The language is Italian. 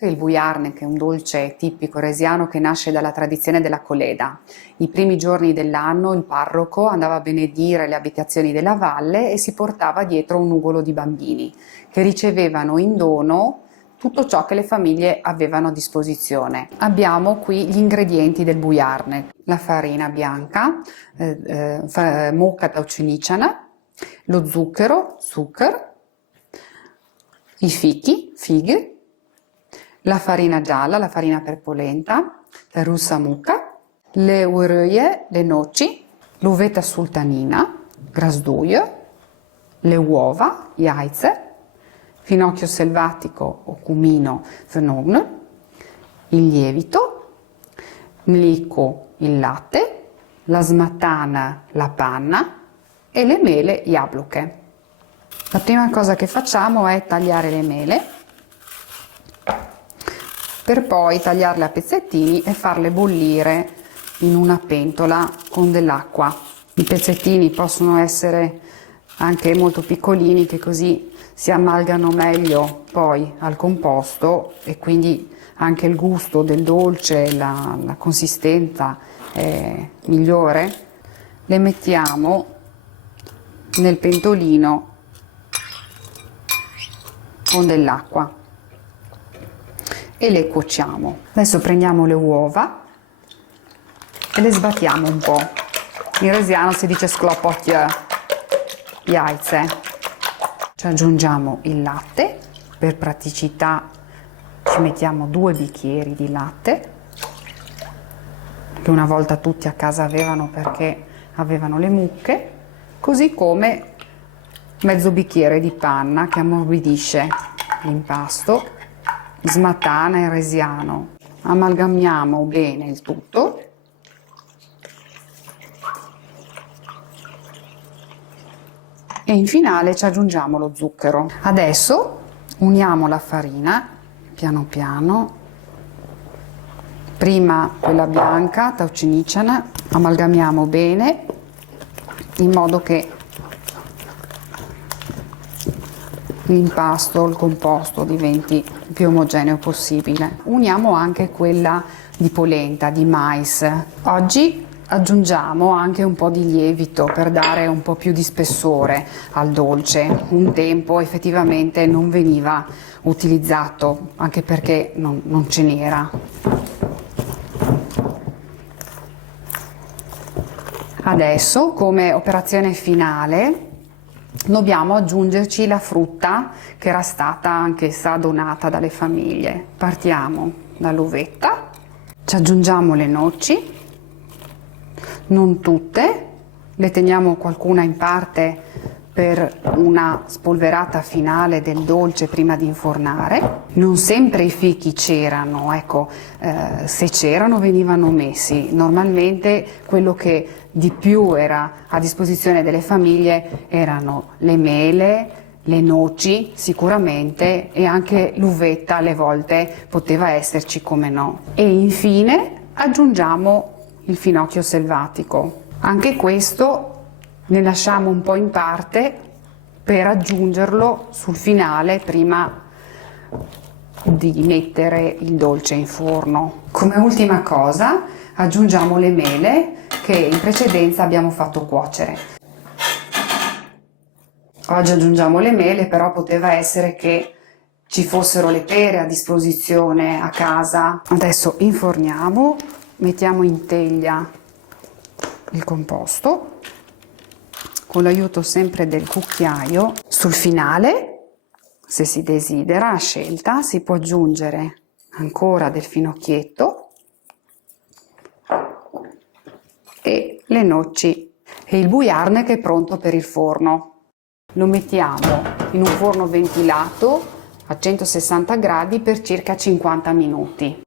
Il bujarnik è un dolce tipico resiano che nasce dalla tradizione della Coleda. I primi giorni dell'anno il parroco andava a benedire le abitazioni della valle e si portava dietro un nugolo di bambini che ricevevano in dono tutto ciò che le famiglie avevano a disposizione. Abbiamo qui gli ingredienti del bujarnik: la farina bianca, mokka taučeničana, lo zucchero, zucker, i fichi, fighe, la farina gialla, la farina per polenta, la russa mucca, le urăie, le noci, l'uvetta sultanina, grasduie, le uova, jajce, finocchio selvatico o cumino, fenogn, il lievito, mliko, il latte, la smatana, la panna e le mele, jablocche. La prima cosa che facciamo è tagliare le mele, per poi tagliarle a pezzettini e farle bollire in una pentola con dell'acqua. I pezzettini possono essere anche molto piccolini, che così si amalgano meglio poi al composto e quindi anche il gusto del dolce, la consistenza è migliore. Le mettiamo nel pentolino con dell'acqua e le cuociamo. Adesso prendiamo le uova e le sbattiamo un po'. In resiano si dice sklopotje jajce. Ci aggiungiamo il latte, per praticità ci mettiamo 2 bicchieri di latte, che una volta tutti a casa avevano perché avevano le mucche, così come mezzo bicchiere di panna che ammorbidisce l'impasto, smatana e resiano. Amalgamiamo bene il tutto e in finale ci aggiungiamo lo zucchero. Adesso uniamo la farina piano piano, prima quella bianca, taučeničana, amalgamiamo bene in modo che l'impasto, il composto diventi il più omogeneo possibile. Uniamo anche quella di polenta, di mais. Oggi aggiungiamo anche un po' di lievito per dare un po' più di spessore al dolce. Un tempo effettivamente non veniva utilizzato, anche perché non ce n'era. Adesso, come operazione finale, dobbiamo aggiungerci la frutta che era stata anch'essa donata dalle famiglie. Partiamo dall'uvetta, ci aggiungiamo le noci, non tutte, le teniamo qualcuna in parte per una spolverata finale del dolce prima di infornare. Non sempre i fichi c'erano, ecco, se c'erano venivano messi. Normalmente quello che di più era a disposizione delle famiglie erano le mele, le noci sicuramente, e anche l'uvetta alle volte poteva esserci, come no. E infine aggiungiamo il finocchio selvatico. Anche questo ne lasciamo un po' in parte per aggiungerlo sul finale prima di mettere il dolce in forno. Come ultima cosa aggiungiamo le mele che in precedenza abbiamo fatto cuocere. Oggi aggiungiamo le mele, però poteva essere che ci fossero le pere a disposizione a casa. Adesso inforniamo, mettiamo in teglia il composto con l'aiuto sempre del cucchiaio. Sul finale, se si desidera, a scelta, si può aggiungere ancora del finocchietto e le noci, e il bujarnik è pronto per il forno. Lo mettiamo in un forno ventilato a 160 gradi per circa 50 minuti.